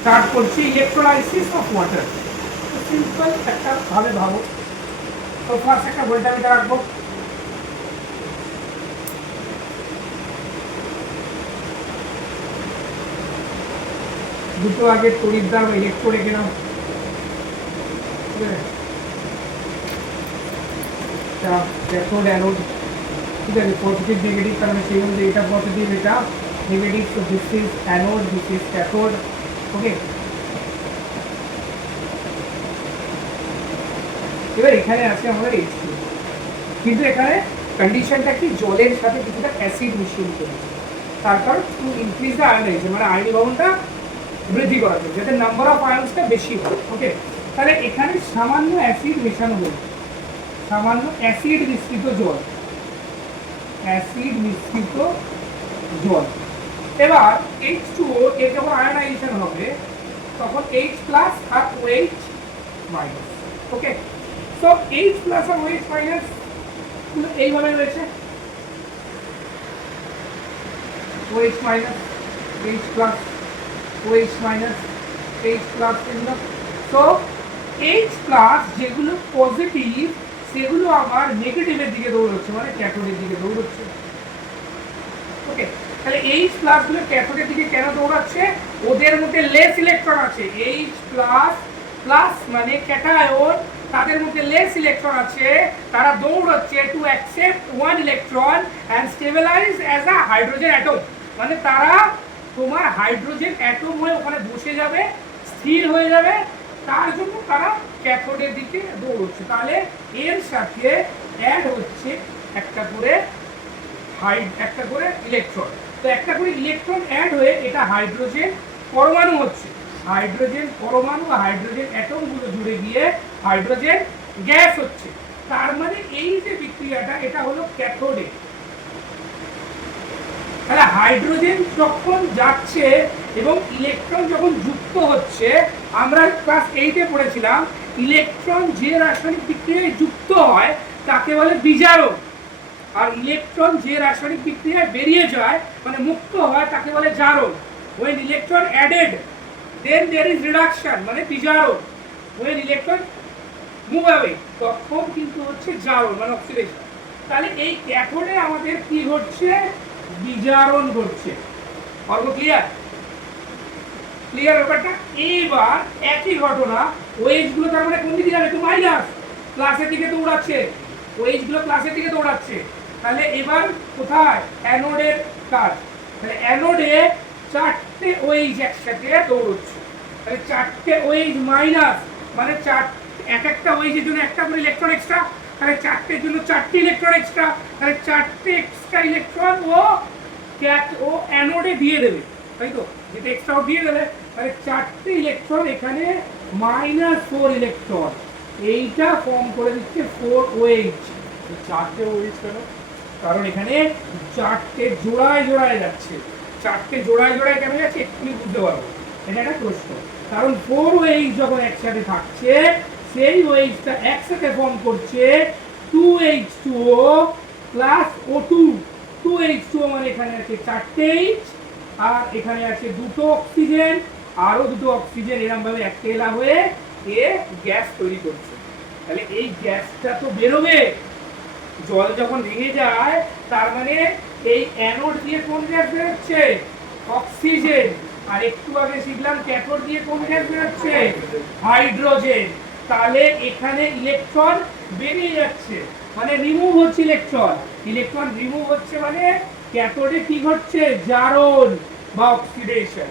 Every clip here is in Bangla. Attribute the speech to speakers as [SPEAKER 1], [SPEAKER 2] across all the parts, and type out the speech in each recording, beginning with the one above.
[SPEAKER 1] স্টার্ট করছি ইলেকট্রোলাইসিস অফ ওয়াটার সিম্পল একটা ভাবে ভাবো। তো ফার্স্ট একটা ভোল্টামিটার রাখব দুটো আগে তড়িৎদ্বার বা ইলেকট্রো রেখে নাও। ক্যাথোড ঠিক আছে? পজিটিভ নেগেটিভ কারণ সেই অনুযায়ী এটা পজিটিভ এটা নেগেটিভ তো this is anode this is cathode okay এবার এখানে আছে আমাদের এইচ কিন্তু এখানে কন্ডিশনটা কি? জলের সাথে কিছুটা অ্যাসিড মিশিয়ে করেছে তার কারণ টু ইনক্রিজ দ্য আয়নাইজেশন মানে আয়নি ভবনটা বৃদ্ধি করা যায় যাতে নাম্বার অফ আয়ন্সটা বেশি হয়। ওকে তাহলে এখানে সামান্য অ্যাসিড মেশানো হয়েছে সামান্য অ্যাসিড মিশ্রিত জল। অ্যাসিড মিশ্রিত জল। এবার এইচ টু ও এর যখন আয়নাইজেশন হবে, তখন এইচ প্লাস আর OH minus okay so H plus আর ওএইচ মাইনাস এইভাবে রয়েছে। OH minus H plus OH minus H plus এগুলো। তো H প্লাস যেগুলো পজিটিভ সেগুলো আমার নেগেটিভের দিকে দৌড়চ্ছে মানে ক্যাথোডের দিকে দৌড়চ্ছে ওকে তাহলে H প্লাসগুলো ক্যাথোডের দিকে কেন দৌড়াচ্ছে? ওদের মধ্যে লেস ইলেকট্রন আছে। H প্লাস প্লাস মানে ক্যাটায়ন তাদের মধ্যে লেস ইলেকট্রন আছে। তারা দৌড়চ্ছে to accept one electron and stabilise as a hydrogen atom মানে তারা তোমার হাইড্রোজেন অ্যাটম হয়ে ওখানে বসে যাবে, স্থির হয়ে যাবে। তার জন্য তারা ক্যাথোডের দিকে দৌড়চ্ছে। তাহলে এর সাথে অ্যাড হচ্ছে একটা করে হাইড একটা করে ইলেকট্রন তো একটা করে ইলেকট্রন অ্যাড হয়ে এটা হাইড্রোজেন পরমাণু হচ্ছে। হাইড্রোজেন পরমাণু হাইড্রোজেন অ্যাটমগুলো জুড়ে গিয়ে হাইড্রোজেন গ্যাস হচ্ছে। তার মানে এই যে বিক্রিয়াটা, এটা হলো ক্যাথোডে তাহলে হাইড্রোজেন যখন যাচ্ছে এবং ইলেকট্রন যখন যুক্ত হচ্ছে, আমরা ক্লাস এইটে পড়েছিলাম ইলেকট্রন যে রাসায়নিক বিক্রিয়ায় যুক্ত হয়, তাকে বলে বিজারক আর ইলেকট্রন যে রাসায়নিক বিক্রিয়ায় বেরিয়ে যায় মানে মুক্ত হয়, তাকে বলে জারক when electron added then there is reduction মানে বিজারক ওয়েন ইলেকট্রন move away, তখন কিন্তু হচ্ছে জারণ মানে অক্সিডেশন তাহলে এই ক্যাথোডে আমাদের কি হচ্ছে বিজারণ ঘটছে। অর্গ ক্লিয়ার ক্লিয়ার ব্যাপারটা? এইবার একই ঘটনা ওয়েজগুলো তার মানে কোন দিকে যাবে? তো মাইনাস প্লাসের দিকে তো ওয়েজ গুলো ক্লাসের দিকে দৌড়াচ্ছে। তাহলে এবার কোথায়? অ্যানোডের কাজ। তাহলে অ্যানোডে চারটে ওয়েজ একসাথে দৌড়চ্ছে। তাহলে চারটে ওয়েজ মাইনাস মানে চার, এক একটা ওয়েজের জন্য একটা করে ইলেকট্রন এক্সট্রা, তাহলে চারটের জন্য চারটে ইলেকট্রন এক্সট্রা, তাহলে চারটে এক্সট্রা ইলেকট্রন ও ক্যাট ও অ্যানোডে দিয়ে দেবে। তাই তো? যেটা এক্সট্রা দিয়ে দেবে। তাহলে চারটে ইলেকট্রন এখানে মাইনাস ফোর ইলেকট্রন। এইটা ফর্ম করে দিচ্ছে ফোর ওয়েজ চারটে ওয়েজ কেন? কারণ এখানে চারটে জোড়ায় জোড়ায় যাচ্ছে। চারটে জোড়ায় জোড়ায় কেন যাচ্ছে? এক্ষুনি বুঝতে পারব। এটা একটা প্রশ্ন। কারণ ফোর ওয়েজ যখন একসাথে থাকছে, সেই ওয়েজটা একসাথে ফর্ম করছে two H two O plus O two two H two মানে এখানে আছে চারটে এইচ আর এখানে আছে দুটো অক্সিজেন আরও দুটো অক্সিজেন এরকম ভাবে একটেলা হয়ে এ গ্যাস তৈরি করছে। তাহলে এই গ্যাসটা তো বেরোবে। জল যখন ভেঙে যায়, তার মানে এই অ্যানোড দিয়ে কোন গ্যাস বেরোচ্ছে? অক্সিজেন। আর একটু আগে শিখলাম ক্যাথোড দিয়ে কোন গ্যাস বেরোচ্ছে? হাইড্রোজেন। তাহলে এখানে ইলেকট্রন বেরিয়ে যাচ্ছে। মানে রিমুভ হচ্ছে ইলেকট্রন ইলেকট্রন রিমুভ হচ্ছে মানে ক্যাথোডে কি ঘটছে? জারণ বা অক্সিডেশন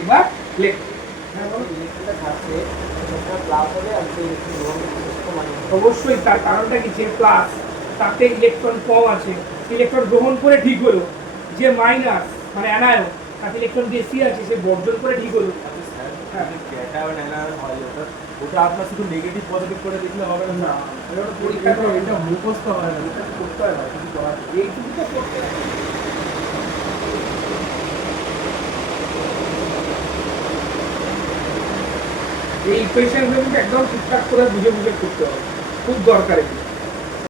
[SPEAKER 1] এবার
[SPEAKER 2] প্লে
[SPEAKER 1] অবশ্যই, তার কারণটা কি? যে প্লাস তাতে ইলেকট্রন কম আছে। ইলেকট্রন গ্রহণ করে ঠিক হলো। যে মাইনাস মানে অ্যানায়ন তাতে ইলেকট্রন বেশি আছে, সে বর্জন করে ঠিক হলো।
[SPEAKER 3] ওটা আপনার শুধু নেগেটিভ পজিটিভ করে দেখলে হবে না
[SPEAKER 1] পরীক্ষা
[SPEAKER 3] এটা মুখস্থ হয় না। করতে হয়
[SPEAKER 1] এইটুকু করতে হবে এই পেশেন্টদের একদম ঠিকঠাক করে বুঝে বুঝে করতে হবে। খুব দরকার।